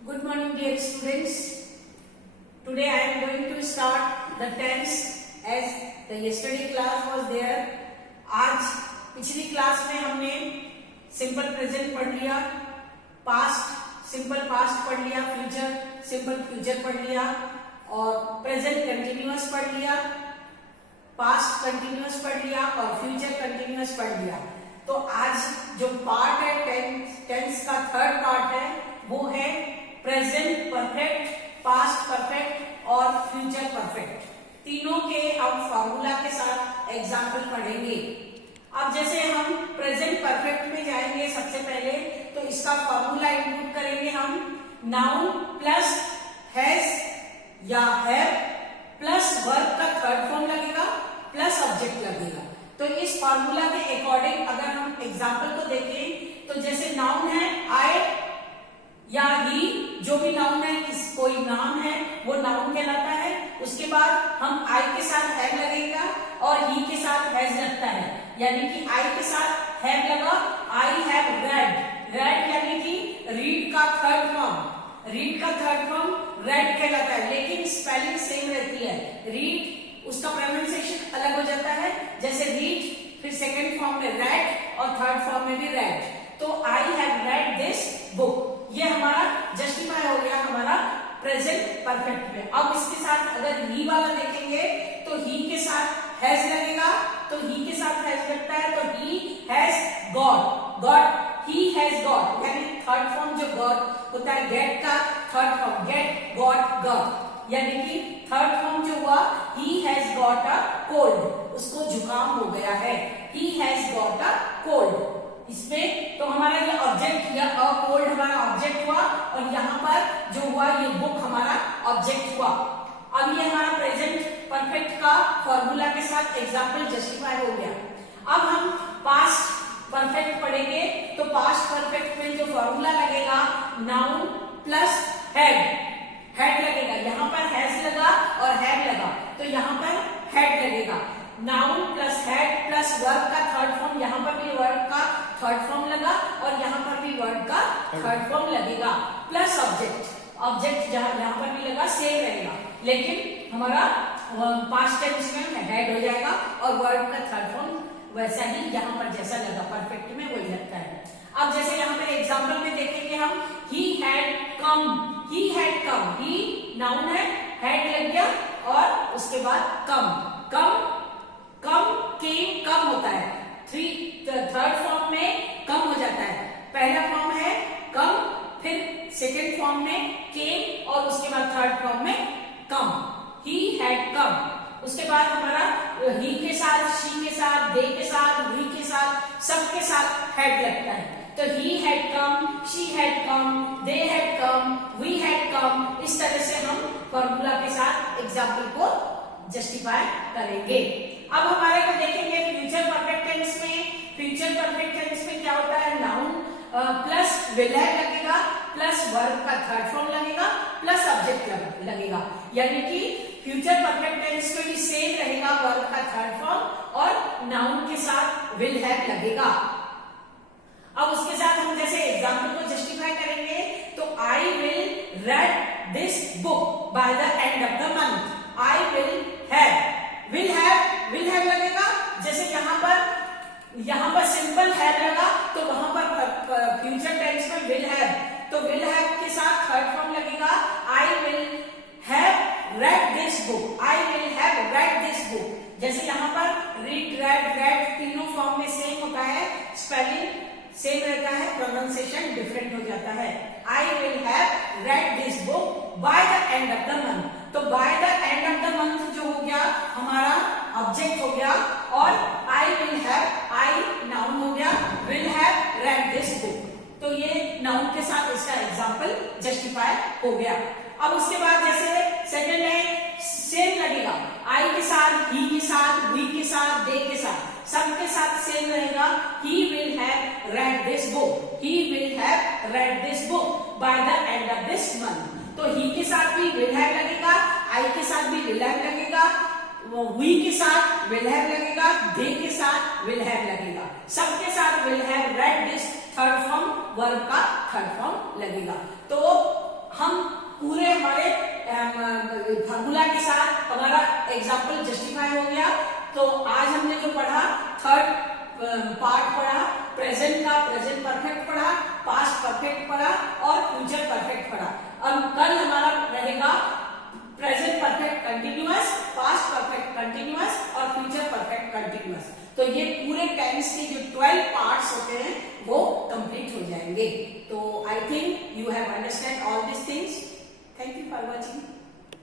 Good morning, dear students. Today I am going to start the tense as the yesterday class was there. आज पिछली class में हमने simple present पढ़ लिया, past simple past पढ़ लिया, फ्यूचर सिंपल फ्यूचर पढ़ लिया और प्रेजेंट कंटिन्यूअस पढ़ लिया, पास्ट कंटिन्यूअस पढ़ लिया और फ्यूचर कंटिन्यूअस पढ़ लिया। तो आज जो पार्ट है टेंस का थर्ड पार्ट है वो है प्रेजेंट परफेक्ट, पास्ट परफेक्ट और फ्यूचर परफेक्ट। तीनों के हम फॉर्मूला के साथ एग्जाम्पल पढ़ेंगे। अब जैसे हम प्रेजेंट परफेक्ट में जाएंगे, सबसे पहले तो इसका फॉर्मूला इनपुट करेंगे हम। नाउन प्लस हैज या हैव प्लस वर्ब का थर्ड फॉर्म लगेगा प्लस ऑब्जेक्ट लगेगा। तो इस फॉर्मूला के अकॉर्डिंग अगर हम एग्जाम्पल को देखें तो जैसे नाउन है आई या ही, जो भी नाउन है, कोई नाम है वो नाउन कहलाता है। उसके बाद हम आई के साथ हैव लगेगा और ही के साथ हैज लगता है, यानी कि आई के साथ हैव लगा, आई हैव रेड, रेड यानी कि रीड का थर्ड फॉर्म, रीड का थर्ड फॉर्म रेड कहलाता है, लेकिन स्पेलिंग सेम रहती है। रीड उसका प्रोनाउंसिएशन अलग हो जाता है, जैसे रीड फिर सेकंड फॉर्म में रेड और थर्ड फॉर्म में भी रेड। तो I have read this book, ये हमारा जस्टिफाई हो गया हमारा प्रेजेंट परफेक्ट में। अब इसके साथ अगर ही वाला देखेंगे तो ही के साथ हैज लगेगा, तो ही के साथ हैज लगता है, तो he has got, got he has got, यानी थर्ड फॉर्म जो गॉट होता है गेट का third form, get got got, यानी कि थर्ड फॉर्म जो हुआ he has got a cold, उसको जुकाम हो गया है, he has got a cold. इसमें तो हमारा ये ऑब्जेक्ट या अ कोल्ड हमारा ऑब्जेक्ट हुआ और यहाँ पर जो हुआ ये बुक हमारा ऑब्जेक्ट हुआ। अब ये हमारा प्रेजेंट परफेक्ट का फॉर्मूला के साथ एग्जाम्पल जस्टिफाई हो गया। अब हम पास्ट परफेक्ट पढ़ेंगे, तो पास्ट परफेक्ट में जो फॉर्मूला लगेगा नाउन प्लस हेड, हेड लगेगा, यहाँ पर हैज लगा और हैव लगा, तो यहाँ पर हेड लगेगा। Noun plus head plus verb का थर्ड फॉर्म, यहाँ पर भी वर्ब का थर्ड फॉर्म लगा और यहाँ पर भी वर्ब का थर्ड फॉर्म लगेगा, प्लस ऑब्जेक्ट, ऑब्जेक्ट यहाँ पर भी लगा सेम रहेगा, लेकिन हमारा पास्ट टेंस में हेड हो जाएगा और वर्ब का थर्ड फॉर्म वैसा ही यहाँ पर जैसा लगा परफेक्ट में वही लगता है। अब जैसे यहाँ पर एग्जाम्पल में देखेंगे हम, ही had come, he had come, he noun है, हैड लग गया और उसके बाद कम, कम कम केम कम होता है, थर्ड फॉर्म में कम हो जाता है, पहला फॉर्म है कम, फिर सेकेंड फॉर्म में केम और उसके बाद थर्ड फॉर्म में कम, ही हैड कम। उसके बाद हमारा ही के साथ, शी के साथ, दे के साथ, वी के साथ, सबके साथ हैड लगता है, तो he had come, she had come, they had come, we had come. इस तरह से हम फॉर्मूला के साथ एग्जाम्पल को जस्टिफाई करेंगे। अब हमारे को देखेंगे फ्यूचर परफेक्ट टेंस में। फ्यूचर परफेक्ट टेंस में क्या होता है, नाउन प्लस विल हैव लगेगा प्लस वर्ब का थर्ड फॉर्म लगेगा प्लस ऑब्जेक्ट लगेगा, यानी कि फ्यूचर परफेक्ट टेंस में भी सेम रहेगा, वर्ब का थर्ड फॉर्म और नाउन के साथ विल हैव लगेगा। अब उसके साथ हम जैसे एग्जाम्पल को जस्टिफाई करेंगे, तो I will read this book by the end of the month, I will have लगेगा, जैसे यहाँ पर सिंपल हैव लगा तो वहां पर फ्यूचर टेंस में विल हैव, तो विल हैव के साथ थर्ड फॉर्म लगेगा, आई will have read this book, I will have read this book. जैसे यहाँ पर रीड, रेड, रेड तीनों फॉर्म में सेम होता है, स्पेलिंग सेम रहता है, प्रोनाउंसिएशन डिफरेंट हो जाता है। I will have read this book by the end of the month, तो by the end of the month जो हो गया हमारा ऑब्जेक्ट हो गया और I will have, I noun हो गया, will have read this book, तो ये नाउन के साथ इसका एग्जाम्पल जस्टिफाई हो गया। अब उसके बाद जैसे सेकंड है सेम लगेगा, आई के साथ, ही के साथ, वी के साथ, दे के साथ, सबके साथ सेम रहेगा, he will have read this book, he will have read this book by the end of this month, तो ही के साथ भी विल हैव लगेगा, आई के साथ भी विल हैव लगेगा, वी के साथ विल हैव लगेगा, दे के साथ विल हैव लगेगा, सबके साथ will have read this third form verb का थर्ड फॉर्म लगेगा। तो फार्मूला के साथ हमारा एग्जाम्पल जस्टिफाई हो गया। तो आज हमने जो पढ़ा, थर्ड पार्ट पढ़ा, प्रेजेंट का प्रेजेंट परफेक्ट पढ़ा, पास्ट परफेक्ट पढ़ा और फ्यूचर परफेक्ट पढ़ा। अब कल हमारा रहेगा present perfect continuous, past perfect continuous और फ्यूचर परफेक्ट कंटिन्यूअस। तो ये पूरे टेंस के जो 12 पार्ट्स होते हैं वो कंप्लीट हो जाएंगे। तो I think you have understand all this things. Thank you for watching.